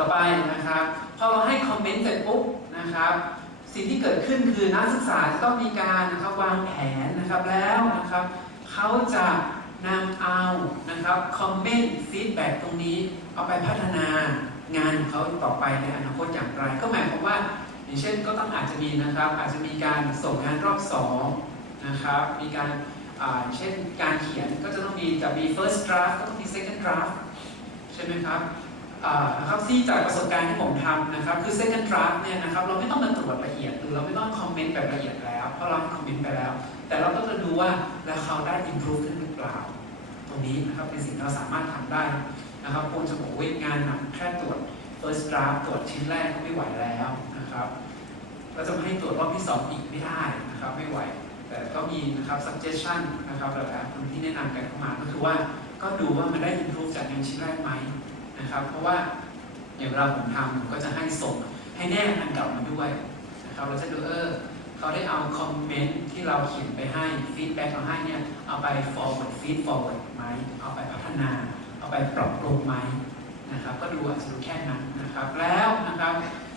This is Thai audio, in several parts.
ต่อไปนะครับพอเราให้คอมเมนต์เสร็จปุ๊บนะครับสิ่งที่เกิดขึ้นคือนักศึกษาจะต้องมีการนะครับวางแผนนะครับแล้วนะครับเขาจะนำเอานะครับคอมเมนต์ฟีดแบ็กตรงนี้เอาไปพัฒนางานของเขาต่อไปในอนาคตอย่างไร ก็หมายความว่า อย่างเช่นก็ต้องอาจจะมีนะครับ อาจจะมีการส่งงานรอบสองนะครับมีการเช่นการเขียนก็จะต้องมีจะมี first draft ก็ต้องมี second draft ใช่ไหมครับ นะครับที่จากประสบการณ์ที่ผมทำนะครับ คือ second draft เนี่ยนะครับเราไม่ต้องมาตรวจละเอียดหรือเราไม่ต้องคอมเมนต์แบบละเอียดแล้ว เพราะเราคอมเมนต์ไปแล้ว แต่เราก็จะดูว่าแล้วเขาได้ improve ขึ้นหรือเปล่า ตรงนี้นะครับเป็นสิ่งที่เราสามารถทำได้นะครับคงจะบอกว่างานหนักแค่ตรวจ first draft ตรวจชิ้นแรกก็ไม่ไหวแล้วนะครับเราจะไม่ให้ตรวจรอบที่สองอีกไม่ได้นะครับไม่ไหว แต่ก็มีนะครับ suggestion นะครับหลายๆคนที่แนะนำกันเข้ามาก็คือว่าก็ดูว่ามันได้ improve จากงานชิ้นแรกไหม นะครับ เพราะว่าอย่างเวลาผมทำผมก็จะให้ส่งให้แนบอันเก่ามาด้วยนะครับเราจะดูเออเขาได้เอาคอมเมนต์ที่เราเขียนไปให้ฟีดแบ็กเราให้เนี่ยเอาไป forward feed forward ไหมเอาไปพัฒนา เอาไปปรับปรุงไหมนะครับ ก็ดูอาจจะดูแค่นั้นนะครับ แล้วนะครับ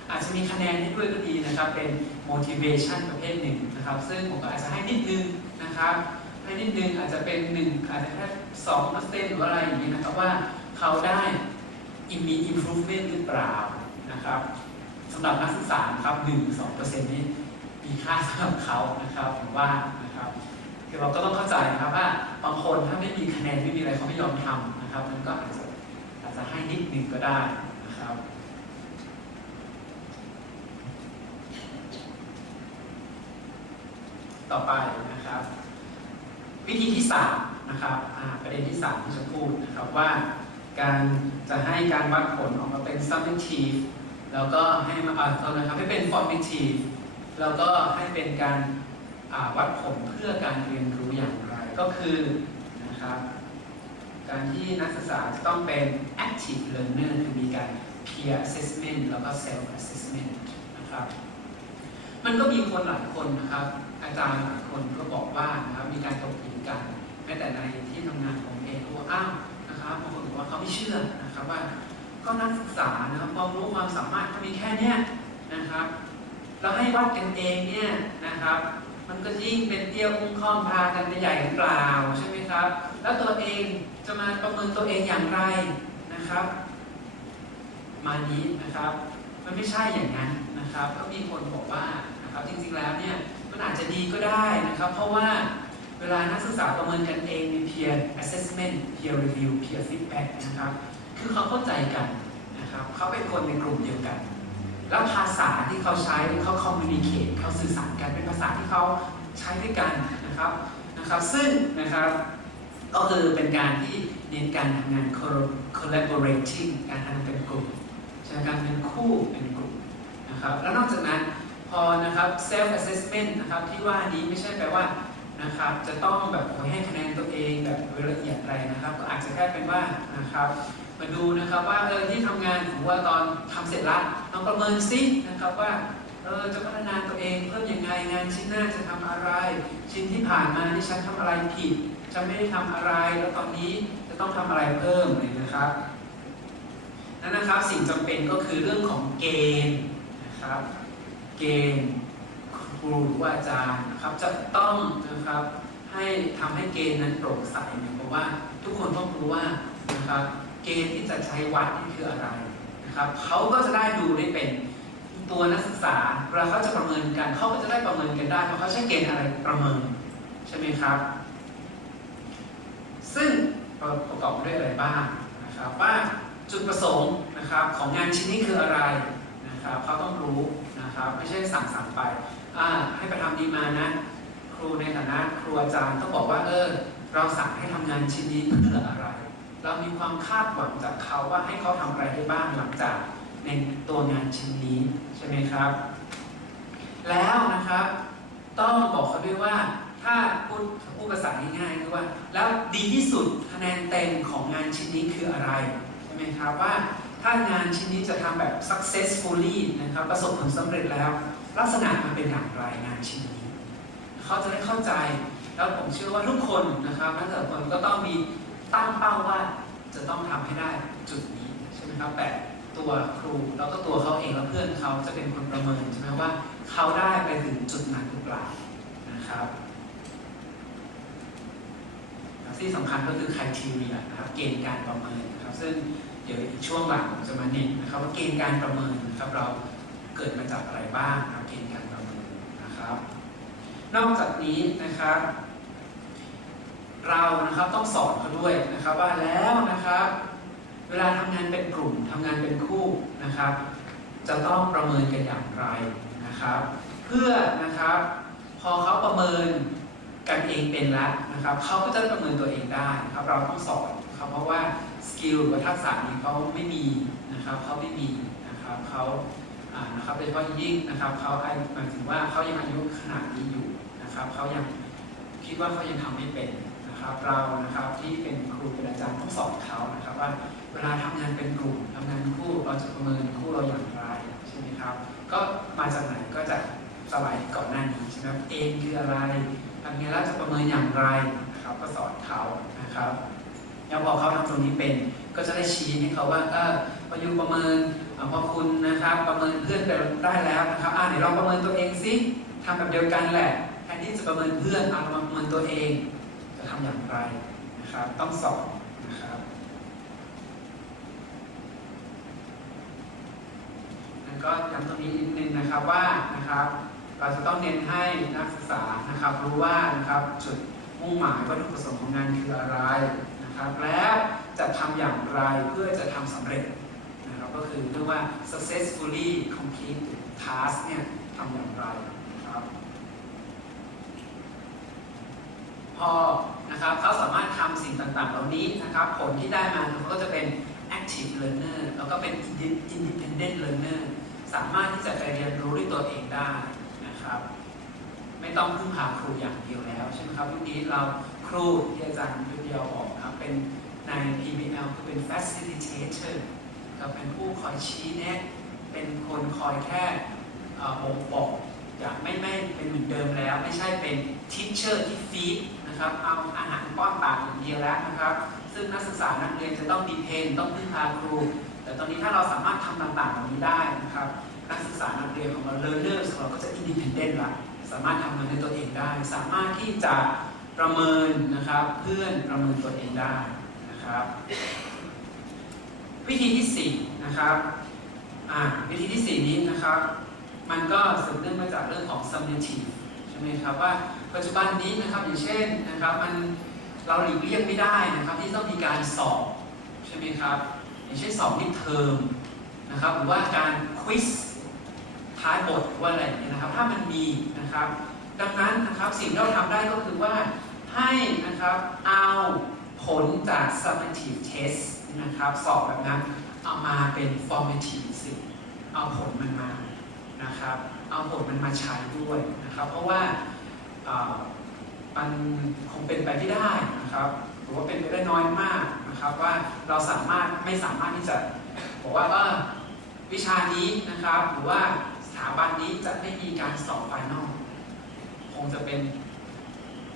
อาจจะมีคะแนนให้ด้วยก็ดีนะครับ เป็น motivation ประเภทหนึ่งนะครับ ซึ่งผมก็อาจจะให้นิดนึงนะครับให้นิดนึงอาจจะเป็นหนึ่งอาจจะแค่สองเปอร์เซ็นต์หรืออะไรอย่างนี้นะครับว่าเขาได้ มี improvement หรือเปล่านะครับสำหรับนักศึกษาครับหนึ่งสองเปอร์เซ็นต์นี้มีค่าสำหรับเขานะครับผมว่านะครับคือเราก็ต้องเข้าใจนะครับว่าบางคนถ้าไม่มีคะแนนไม่มีอะไรเขาไม่ยอมทำนะครับมันก็อาจจะอาจจะให้นิดหนึ่งก็ได้นะครับต่อไปนะครับ วิธีที่สามนะครับประเด็นที่สามที่จะพูดนะครับว่า การจะให้การวัดผลออกมาเป็น summative แล้วก็ให้มาเอานะครับให้เป็น formative แล้วก็ให้เป็นการาวัดผลเพื่อการเรียนรู้อย่างไร ก็คือนะครับการที่นักศึกษาจะต้องเป็น active learner คือมีการ peer assessment แล้วก็ self assessment นะครับมันก็มีคนหลายคนนะครับอาจารย์หลายคนก็บอกว่านะครับมีการตกถีงกันแม้แต่ในที่ทำงานของเองว่าอ้าว ไม่เชื่อนะครับว่าก็นักศึกษานะครับความรู้ความสามารถเขามีแค่เนี้ยนะครับเราให้วัดกันเองเนี่ยนะครับ มันก็ยิ่งเป็นเตี้ยอุ้งข้องพากันไปใหญ่หรือเปล่าใช่ไหมครับ แล้วตัวเองจะมาประเมินตัวเองอย่างไรนะครับ มานี้นะครับ มันไม่ใช่อย่างนั้นนะครับ ก็มีคนบอกว่านะครับจริงๆแล้วเนี่ยมันอาจจะดีก็ได้นะครับ เพราะว่า เวลานักศึกษาประเมินกันเองมี peer assessment peer review peer feedback นะครับ คือเขาเข้าใจกันนะครับเขาเป็นคนในกลุ่มเดียวกัน แล้วภาษาที่เขาใช้เขา communicate เขาสื่อสารกันเป็นภาษาที่เขาใช้ด้วยกันนะครับนะครับ ซึ่งนะครับก็คือเป็นการที่เน้นการทำงาน collaborating การทำงานเป็นกลุ่มใช้การเป็นคู่เป็นกลุ่มนะครับแล้วนอกจากนั้นพอนะครับ self assessment นะครับที่ว่านี้ไม่ใช่แปลว่า นะครับ จะต้องแบบโอ้ยให้คะแนนตัวเองแบบโดยละเอียดอะไรนะครับ ก็อาจจะแค่เป็นว่านะครับ มาดูนะครับว่าเออที่ทำงานผมว่าตอนทำเสร็จละลองประเมินซินะครับว่าเออจะพัฒนาตัวเองเพิ่มยังไงงานชิ้นหน้าจะทำอะไร ชิ้นที่ผ่านมาที่ฉันทำอะไรผิดฉันไม่ได้ทำอะไรแล้วตอนนี้จะต้องทำอะไรเพิ่มเลยนะครับนั่นนะครับสิ่งจำเป็นก็คือเรื่องของเกณฑ์นะครับ เกณฑ์ รูหรือว่าอาจารย์นะครับ จะต้องนะครับให้ทำให้เกณฑ์นั้นโปร่งใสหมายความว่าทุกคนต้องรู้ว่านะครับเกณฑ์ที่จะใช้วัดนี่คืออะไรนะครับเขาก็จะได้ดูได้เป็นตัวนักศึกษาเวลาเขาจะประเมินกันเขาก็จะได้ประเมินกันได้เพราะเขาใช้เกณฑ์อะไรประเมินใช่ไหมครับ ซึ่งประกอบด้วยอะไรบ้างนะครับว่าจุดประสงค์นะครับของงานชิ้นนี้คืออะไรนะครับเขาต้องรู้นะครับไม่ใช่สั่งสั่งไป ให้ไปทำดีมานะ ครูในฐานะครูอาจารย์ต้องบอกว่า เออ เราสั่งให้ทำงานชิ้นนี้เพื่ออะไร เรามีความคาดหวังจากเขาว่าให้เขาทำอะไรได้บ้างหลังจากในตัวงานชิ้นนี้ใช่ไหมครับ แล้วนะครับ ต้องบอกเขาด้วยว่าถ้าพูดพูดภาษาง่ายๆคือว่า แล้วดีที่สุดคะแนนเต็มของงานชิ้นนี้คืออะไรใช่ไหมครับว่าถ้างานชิ้นนี้จะทำแบบ successfully นะครับประสบผลสำเร็จแล้ว ลักษณะมันเป็นอย่างไรงานชิ้นนี้เขาจะได้เข้าใจแล้วผมเชื่อว่าทุกคนนะครับนักแต่ละคนก็ต้องมีตั้งเป้าว่าจะต้องทำให้ได้จุดนี้ใช่ไหมครับแต่ตัวครูแล้วก็ตัวเขาเองและเพื่อนเขาจะเป็นคนประเมินใช่ไหมว่าเขาได้ไปถึงจุดนั้นหรือเปล่านะครับที่สำคัญก็คือ criteria นะครับเกณฑ์การประเมินนะครับซึ่งเดี๋ยวอีกช่วงหลังผมจะมาเน้นนะครับว่าเกณฑ์การประเมินนะครับเรา เกิดมาจากอะไรบ้างครับเกณฑ์การประเมินนะครับ นอกจากนี้นะครับ เรานะครับต้องสอนเขาด้วยนะครับว่าแล้วนะครับ เวลาทำงานเป็นกลุ่มทำงานเป็นคู่นะครับ จะต้องประเมินกันอย่างไรนะครับ เพื่อนะครับพอเขาประเมินกันเองเป็นแล้วนะครับเขาก็จะประเมินตัวเองได้นะครับเราต้องสอนนะครับเพราะว่าสกิลหรือว่าทักษะนี้เขาไม่มีนะครับเขาไม่มีนะครับเขา นะครับโดยเฉพาะยิ่งนะครับเขาหมายถึงว่าเขายังอายุขนาดนี้อยู่นะครับเขายังคิดว่าเขายังทำไม่เป็นนะครับเรานะครับที่เป็นครูเป็นอาจารย์ต้องสอนเขานะครับว่าเวลาทำงานเป็นกลุ่มทำงานคู่เราจะประเมินคู่เราอย่างไรใช่ไหมครับก็มาจากไหนก็จากสไลด์ก่อนหน้านี้ใช่ไหมเองคืออะไรทำไงแล้วจะประเมินอย่างไรนะครับก็สอนเขานะครับแล้วพอเขาทำตรงนี้เป็นก็จะได้ชี้ให้เขาว่าเออ พออยู่ประเมินพอคุณนะครับประเมินเพื่อนไปได้แล้วนะครับอ่าเดี๋ยวลองประเมินตัวเองสิทำแบบเดียวกันแหละแทนที่จะประเมินเพื่อนเอามาประเมินตัวเอง จะทำอย่างไรนะครับต้องสอนนะครับแล้วก็ย้ำตรงนี้นิดนึงนะครับว่านะครับเราจะต้องเน้นให้นักศึกษานะครับรู้ว่านะครับจุดมุ่งหมายวัตถุประสงค์ของงานคืออะไรนะครับแล้วจะทำอย่างไรเพื่อจะทำสำเร็จ ก็คือเรียกว่า successfully complete task เนี่ยทำอย่างไรนะครับ พอนะครับเขาสามารถทำสิ่งต่างๆ เหล่านี้นะครับ ผลที่ได้มาเขาก็จะเป็น active learner แล้วก็เป็น independent learner สามารถที่จะไปเรียนรู้ด้วยตัวเองได้นะครับ ไม่ต้องพึ่งพาครูอย่างเดียวแล้วใช่ไหมครับยุคนี้เราครูที่อาจารย์ยุทธเดียวบอกนะครับเป็นใน PBL คือเป็น facilitator ก็เป็นผู้คอยชี้แนะเป็นคนคอยแค่เอ่อบ่งบอกอย่าไม่ไม่เป็นเหมือนเดิมแล้ว ไม่ใช่เป็น teacher ที่ฟีดนะครับเอาอาหารป้อนปากอย่างเดียวแล้วนะครับ ซึ่งนักศึกษานักเรียนจะต้องดีเพนต้องพึ่งพาครู แต่ตอนนี้ถ้าเราสามารถทำต่างๆเหล่านี้ได้นะครับ นักศึกษานักเรียนของเรา learners ของเราก็จะ independent ละสามารถทำงานด้วยตัวเองได้ สามารถที่จะประเมินนะครับ เพื่อนประเมินตัวเองได้นะครับ วิธีที่สี่นะครับอ่าวิธีที่สี่นี้นะครับ มันก็สืบเนื่องมาจากเรื่องของ summative ใช่ไหมครับว่าปัจจุบันนี้นะครับอย่างเช่นนะครับมันเราหลีกเลี่ยงไม่ได้นะครับที่ต้องมีการสอบใช่ไหมครับอย่างเช่นสอบมิดเทอมนะครับหรือว่าการควิสท้ายบทว่าอะไรเงี้ยนะครับถ้ามันมีนะครับ ดังนั้นนะครับสิ่งที่เราทำได้ก็คือว่าให้นะครับเอาผลจาก summative test นะครับสอบแบบนั้นเอามาเป็น formative สิเอาผลมันมานะครับเอาผลมันมาใช้ด้วยนะครับ เพราะว่ามันคงเป็นไปไม่ได้นะครับหรือว่าเป็นไปได้น้อยมากนะครับ ว่าเราสามารถไม่สามารถที่จะบอกว่าเออวิชานี้นะครับ หรือว่าสถาบันนี้จะไม่มีการสอบไฟนอลคงจะเป็น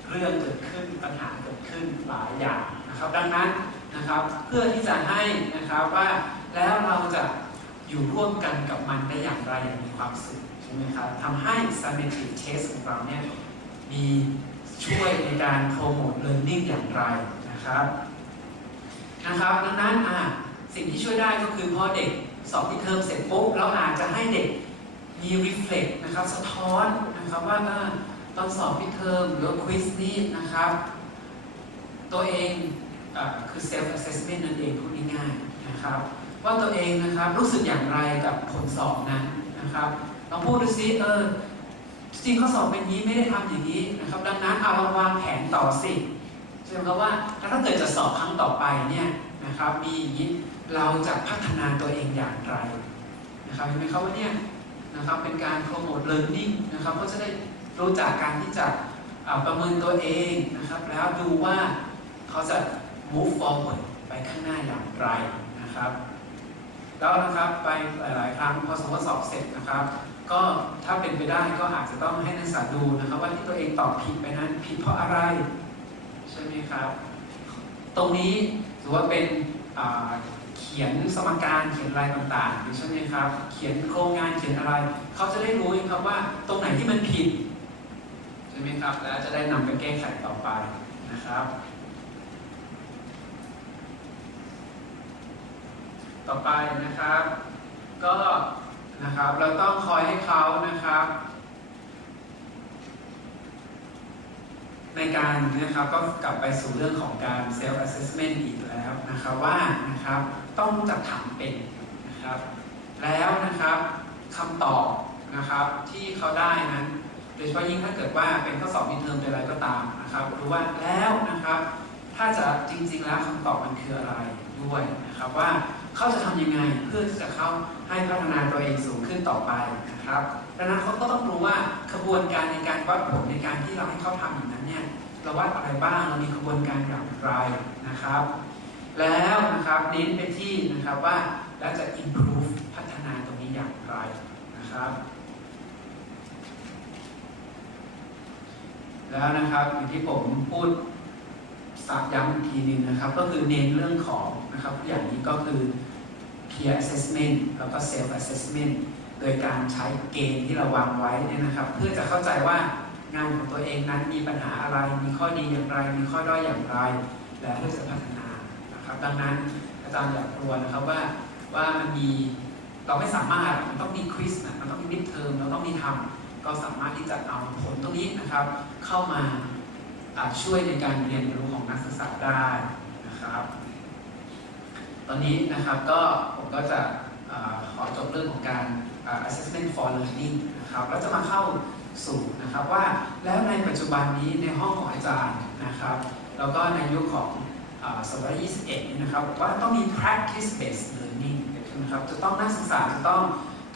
เรื่องเกิดขึ้นปัญหาเกิดขึ้นหลายอย่างนะครับ ดังนั้น นะครับ เพื่อที่จะให้นะครับว่าแล้วเราจะอยู่ร่วมกันกับมันได้อย่างไรอย่างมีความสุขใช่ไหมครับทำให้ summative test ของเราเนี่ยมีช่วยในการ promote learning อย่างไรนะครับนะครับดังนั้นอะสิ่งที่ช่วยได้ก็คือพอเด็กสอบที่เทอมเสร็จปุ๊บเราอาจจะให้เด็กมี reflect นะครับสะท้อนนะครับว่าตอนสอบที่เทอมหรือว่าควิสนี้นะครับ ตัวเอง คือ self assessment นั่นเองพูดง่ายๆนะครับว่าตัวเองนะครับรู้สึกอย่างไรกับผลสอบนั้นนะครับลองพูดดูซิเออจริงข้อสอบเป็นยี้ไม่ได้ทำอย่างนี้นะครับ ดังนั้นเอาเราวางแผนต่อสิใช่ไหมครับว่าถ้าเกิดจะสอบครั้งต่อไปเนี่ยนะครับมีอย่างนี้เราจะพัฒนาตัวเองอย่างไรนะครับเห็นไหมครับว่าเนี่ยนะครับเป็นการ promote learning นะครับก็จะได้รู้จักการที่จะประเมินตัวเองนะครับ แล้วดูว่าเขาจะ move forward ไปข้างหน้าอย่างไรนะครับ แล้วนะครับไปหลาย ๆ ครั้งพอสมมติสอบเสร็จนะครับ ก็ถ้าเป็นไปได้ก็อาจจะต้องให้นักศึกษาดูนะครับว่าที่ตัวเองตอบผิดไปนั้นผิดเพราะอะไร ใช่ไหมครับ ตรงนี้ถือว่าเป็นคีขียนสมการเขียนอะไรต่างๆใช่ไหมครับ เขียนโครงงานเขียนอะไร เขาจะได้รู้เองครับว่าตรงไหนที่มันผิด ใช่ไหมครับ แล้วจะได้นำไปแก้ไขต่อไปนะครับ ต่อไปนะครับ ก็นะครับเราต้องคอยให้เขานะครับ ในการนะครับก็กลับไปสู่เรื่องของการ self assessment อีกแล้วนะครับว่านะครับต้องจักถามเป็นนะครับ แล้วนะครับคำตอบนะครับที่เขาได้นั้นโดยเฉพาะยิ่งถ้าเกิดว่าเป็นข้อสอบมิดเทอมเป็นอะไรก็ตามนะครับรู้ว่าแล้วนะครับ ถ้าจะจริงๆแล้วคำตอบมันคืออะไรด้วยนะครับว่าเขาจะทำยังไงเพื่อที่จะเข้าให้พัฒนาตัวเองสูงขึ้นต่อไปนะครับดังนั้นเขาก็ต้องรู้ว่าขบวนการในการวัดผลในการที่เราให้เขาทำอย่างนั้นเนี่ยเราวัดอะไรบ้างเรามีขบวนการอย่างไรนะครับ แล้วนะครับเน้นไปที่นะครับว่าแล้วจะ improve พัฒนาตรงนี้อย่างไรนะครับแล้วนะครับอย่างที่ผมพูด สักย้ำอีกทีหนึ่งนะครับ ก็คือเน้นเรื่องของนะครับอย่างนี้ก็คือ peer assessment แล้วก็ self assessment โดยการใช้เกณฑ์ที่เราวางไว้เนี่ยนะครับ เพื่อจะเข้าใจว่างานของตัวเองนั้นมีปัญหาอะไร มีข้อดีอย่างไร มีข้อด้อยอย่างไร และเพื่อจะพัฒนานะครับ ดังนั้นอาจารย์อยากกลัวนะครับว่าว่ามันมีเราไม่สามารถมันต้องมีควิสนะมันต้องมีมิดเทอมเราต้องมีทำก็สามารถที่จะเอาผลตรงนี้นะครับ เข้ามา ช่วยในการเรียนรู้ของนักศึกษาได้นะครับ ตอนนี้นะครับก็ผมก็จะอาขอจบเรื่องของการ assessment for learning นะครับแล้วจะมาเข้าสู่นะครับว่าแล้วในปัจจุบันนี้ในห้องของอาจารย์นะครับ แล้วก็ในยุคของศตวรรษที่21นี่นะครับว่าต้องมี practice based learning นะครับจะต้องนักศึกษาจะต้อง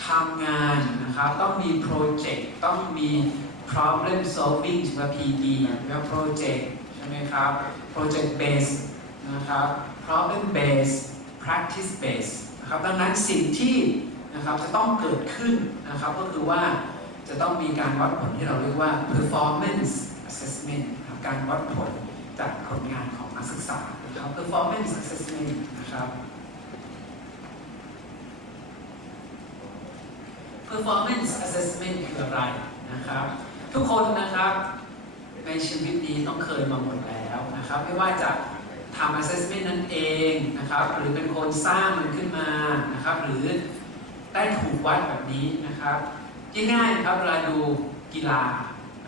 ทำงานนะครับ ต้องมีโปรเจกต์ต้องมี problem solving ใช่ไหม PD หรือว่า project ใช่ไหมครับ project based นะครับ problem based practice based นะครับดังนั้นสิ่งที่นะครับจะต้องเกิดขึ้นนะครับก็คือว่าจะต้องมีการวัดผลที่เราเรียกว่า performance assessment การวัดผลจากผลงานของนักศึกษานะครับ performance assessment นะครับ performance assessment คืออะไรนะครับ ทุกคนนะครับ ในชีวิตนี้ต้องเคยมาหมดแล้วนะครับ ไม่ว่าจะทำ assessment นั่นเองนะครับ หรือเป็นคนสร้างมันขึ้นมานะครับ หรือได้ถูกวัดแบบนี้นะครับง่ายๆครับเวลาดูกีฬา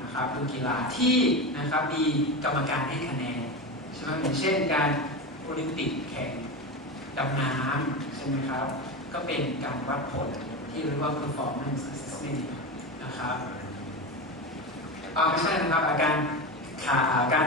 นะครับดูกีฬาที่นะครับมีกรรมการให้คะแนนใช่ไหมอย่างเช่นการโอลิมปิกแข่งดำน้ำใช่ไหมครับ ก็เป็นการวัดผลที่เรียกว่า performance assessment นะครับ อ่าไม่ใช่นะครับอาการขาอาการ